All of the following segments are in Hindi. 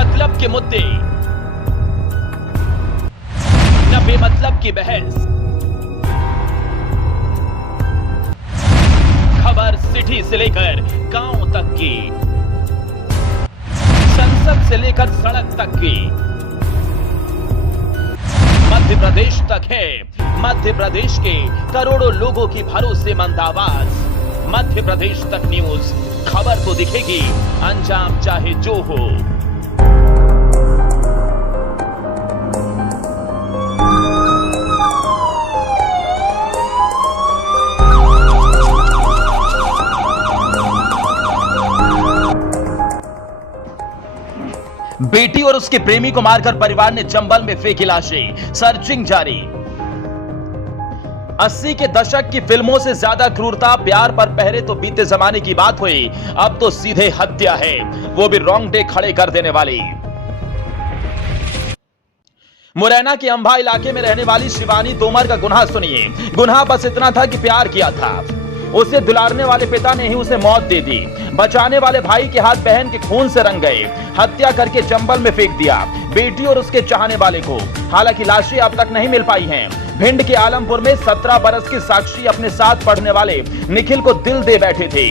बेमतलब के मुद्दे, न बेमतलब की बहस। खबर सिटी से लेकर गांव तक की, संसद से लेकर सड़क तक की, मध्य प्रदेश तक है। मध्य प्रदेश के करोड़ों लोगों की भरोसेमंद आवाज। मध्य प्रदेश तक न्यूज, खबर तो दिखेगी, अंजाम चाहे जो हो। बेटी और उसके प्रेमी को मारकर परिवार ने चंबल में फेंकी लाशें, सर्चिंग जारी। 80 के दशक की फिल्मों से ज्यादा क्रूरता प्यार पर पहरे तो बीते जमाने की बात हुई, अब तो सीधे हत्या है, वो भी रोंगटे खड़े कर देने वाली। मुरैना के अंबा इलाके में रहने वाली शिवानी तोमर का गुनाह सुनिए। गुनाह बस इतना था कि प्यार किया था, उसे दुलारने वाले पिता ने ही उसे मौत दे दी। बचाने वाले भाई के हाथ बहन के खून से रंग गए, हत्या करके चंबल में फेंक दिया बेटी और उसके चाहने वाले को। हालांकि लाशें अब तक नहीं मिल पाई हैं। भिंड के आलमपुर में 17 बरस की साक्षी अपने साथ पढ़ने वाले निखिल को दिल दे बैठे थे।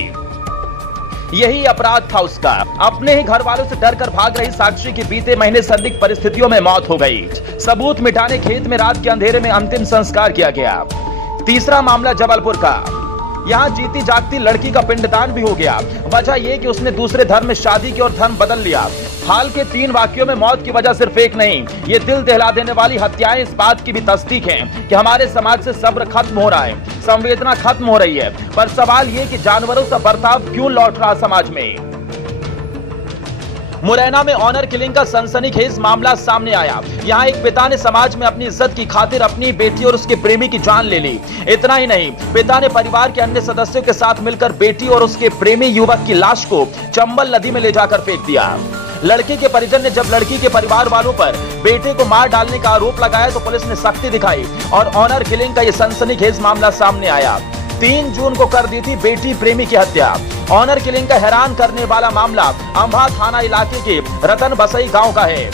यही अपराध था उसका। अपने ही घर वालों से डरकर भाग रही साक्षी की बीते महीने संदिग्ध परिस्थितियों में मौत हो गई। सबूत मिटाने खेत में रात के अंधेरे में अंतिम संस्कार किया गया। तीसरा मामला जबलपुर का, यहाँ जीती जागती लड़की का पिंडदान भी हो गया। वजह यह कि उसने दूसरे धर्म में शादी की और धर्म बदल लिया। हाल के 3 वाक्यों में मौत की वजह सिर्फ एक नहीं, ये दिल दहला देने वाली हत्याएं इस बात की भी तस्दीक हैं कि हमारे समाज से सब्र खत्म हो रहा है, संवेदना खत्म हो रही है। पर सवाल ये कि जानवरों सा बर्ताव क्यों लौट रहा समाज में। मुरैना में ऑनर किलिंग का सनसनीखेज मामला सामने आया। यहाँ एक पिता ने समाज में अपनी इज्जत की खातिर अपनी बेटी और उसके प्रेमी की जान ले ली। इतना ही नहीं, पिता ने परिवार के अन्य सदस्यों के साथ मिलकर बेटी और उसके प्रेमी युवक की लाश को चंबल नदी में ले जाकर फेंक दिया। लड़के के परिजन ने जब लड़की के परिवार वालों पर बेटे को मार डालने का आरोप लगाया तो पुलिस ने सख्ती दिखाई और ऑनर किलिंग का यह सनसनीखेज मामला सामने आया। 3 जून को कर दी थी बेटी प्रेमी की हत्या। ऑनर किलिंग का हैरान करने वाला मामला अंबा थाना इलाके के रतन बसई गांव का है,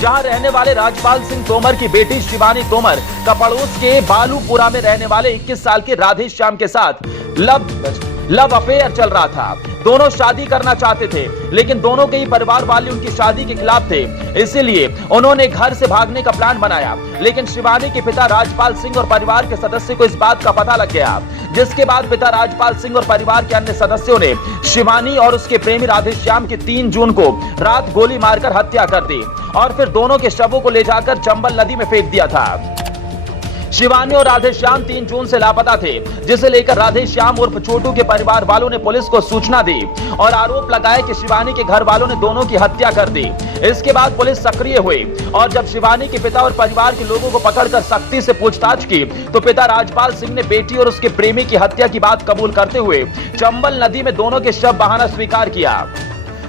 जहां रहने वाले राजपाल सिंह तोमर की बेटी शिवानी तोमर का पड़ोस के बालूपुरा में रहने वाले 21 साल के राधे श्याम के साथ लव अफेयर चल रहा था। दोनों शादी करना चाहते थे, लेकिन दोनों के ही परिवार वाले उनकी शादी के खिलाफ थे। इसीलिए उन्होंने घर से भागने का प्लान बनाया। लेकिन शिवानी के पिता राजपाल सिंह और परिवार के सदस्य को इस बात का पता लग गया, जिसके बाद पिता राजपाल सिंह और परिवार के अन्य सदस्यों ने शिवानी और उसके प्रेमी राधेश्याम की 3 जून को रात गोली मारकर हत्या कर दी और फिर दोनों के शवों को ले जाकर चंबल नदी में फेंक दिया था। शिवानी और राधेश्याम 3 जून से लापता थे, जिसे लेकर राधेश्याम उर्फ छोटू के परिवार वालों ने पुलिस को सूचना दी और आरोप लगाया कि शिवानी के घर वालों ने दोनों की हत्या कर दी। इसके बाद पुलिस सक्रिय हुई और जब शिवानी के पिता और परिवार के लोगों को पकड़कर सख्ती से पूछताछ की तो पिता राजपाल सिंह ने बेटी और उसके प्रेमी की हत्या की बात कबूल करते हुए चंबल नदी में दोनों के शव बहाना स्वीकार किया।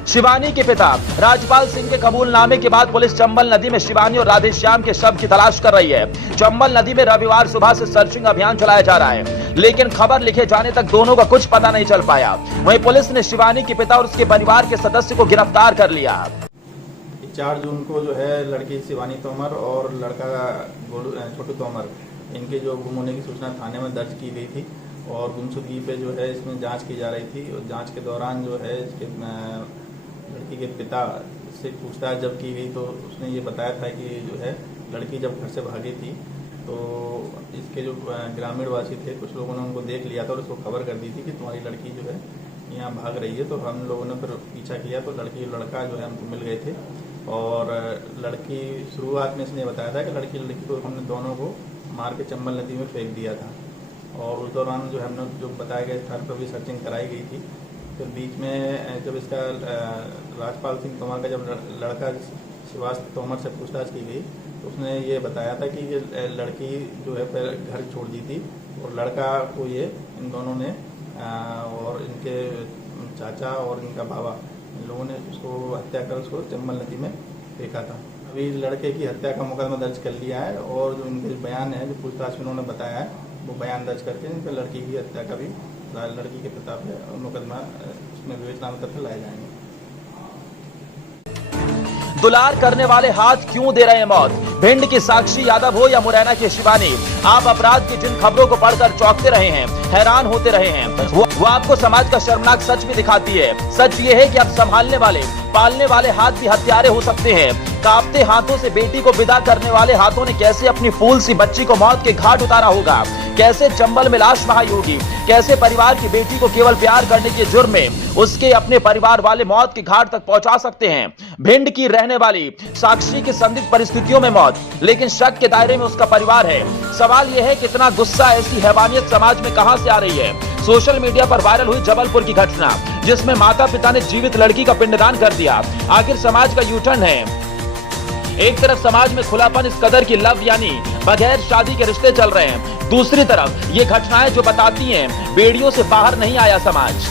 शिवानी के पिता राजपाल सिंह के कबूलनामे के बाद पुलिस चंबल नदी में शिवानी और राधेश्याम के शव की तलाश कर रही है। चंबल नदी में रविवार सुबह से सर्चिंग अभियान चलाया जा रहा है, लेकिन खबर लिखे जाने तक दोनों का कुछ पता नहीं चल पाया। वहीं पुलिस ने शिवानी के पिता और उसके परिवार के सदस्य को गिरफ्तार कर लिया। 4 जून को जो है लड़की शिवानी तोमर और लड़का छोटू तोमर, इनके जो गुम होने की सूचना थाने में दर्ज की गई थी और गुमशुदगी पे जो है इसमें जांच की जा रही थी। और जांच के दौरान जो है इसके लड़की के पिता से पूछताछ जब की गई तो उसने ये बताया था कि जो है लड़की जब घर से भागी थी तो इसके जो ग्रामीण वासी थे कुछ लोगों ने उनको देख लिया था और उसको खबर कर दी थी कि तुम्हारी लड़की जो है यहाँ भाग रही है। तो हम लोगों ने फिर पीछा किया तो लड़का जो है हमको मिल गए थे और लड़की शुरुआत में इसने बताया था कि लड़की को हमने दोनों को मार के चंबल नदी में फेंक दिया था। और उस दौरान जो हमने जो बताया गया स्थान पर भी सर्चिंग कराई गई थी। फिर बीच में जब इसका राजपाल सिंह तोमर का जब लड़का शिवास तोमर से पूछताछ की गई तो उसने ये बताया था कि ये लड़की जो है फिर घर छोड़ दी थी और लड़का को ये इन दोनों ने और इनके चाचा और इनका बाबा, इन लोगों ने उसको हत्या कर उसको चंबल नदी में फेंका था। अभी लड़के की हत्या का मुकदमा दर्ज कर लिया है और जो इनके बयान है जो पूछताछ में उन्होंने बताया है वो बयान दर्ज करके इन पर लड़की की हत्या का भी लड़की के पिता पे मुकदमा उसमें विवेचना में तथ्य लाए जाएंगे। दुलार करने वाले हाथ क्यों दे रहे हैं मौत? भिंड की साक्षी यादव हो या मुरैना की शिवानी, आप अपराध की जिन खबरों को पढ़कर चौंकते रहे हैं, हैरान होते रहे हैं, वो आपको समाज का शर्मनाक सच भी दिखाती है। सच ये है कि आप संभालने वाले, पालने वाले हाथ भी हत्यारे हो सकते हैं। कांपते हाथों से बेटी को विदा करने वाले हाथों ने कैसे अपनी फूल सी बच्ची को मौत के घाट उतारा होगा, कैसे चंबल में लाश बहाई होगी, कैसे परिवार की बेटी को केवल प्यार करने के जुर्म में उसके अपने परिवार वाले मौत के घाट तक पहुंचा सकते हैं। भिंड की रहने वाली साक्षी की संदिग्ध परिस्थितियों में मौत, लेकिन शक के दायरे में उसका परिवार है। सवाल यह है कितना गुस्सा ऐसी हैवानियत समाज में कहां से आ रही है। सोशल मीडिया पर वायरल हुई जबलपुर की घटना, जिसमें माता पिता ने जीवित लड़की का पिंडदान कर दिया। आखिर समाज का यूटर्न है। एक तरफ समाज में खुलापन इस कदर की लव यानी बगैर शादी के रिश्ते चल रहे हैं, दूसरी तरफ ये घटनाएं जो बताती हैं बेड़ियों से बाहर नहीं आया समाज।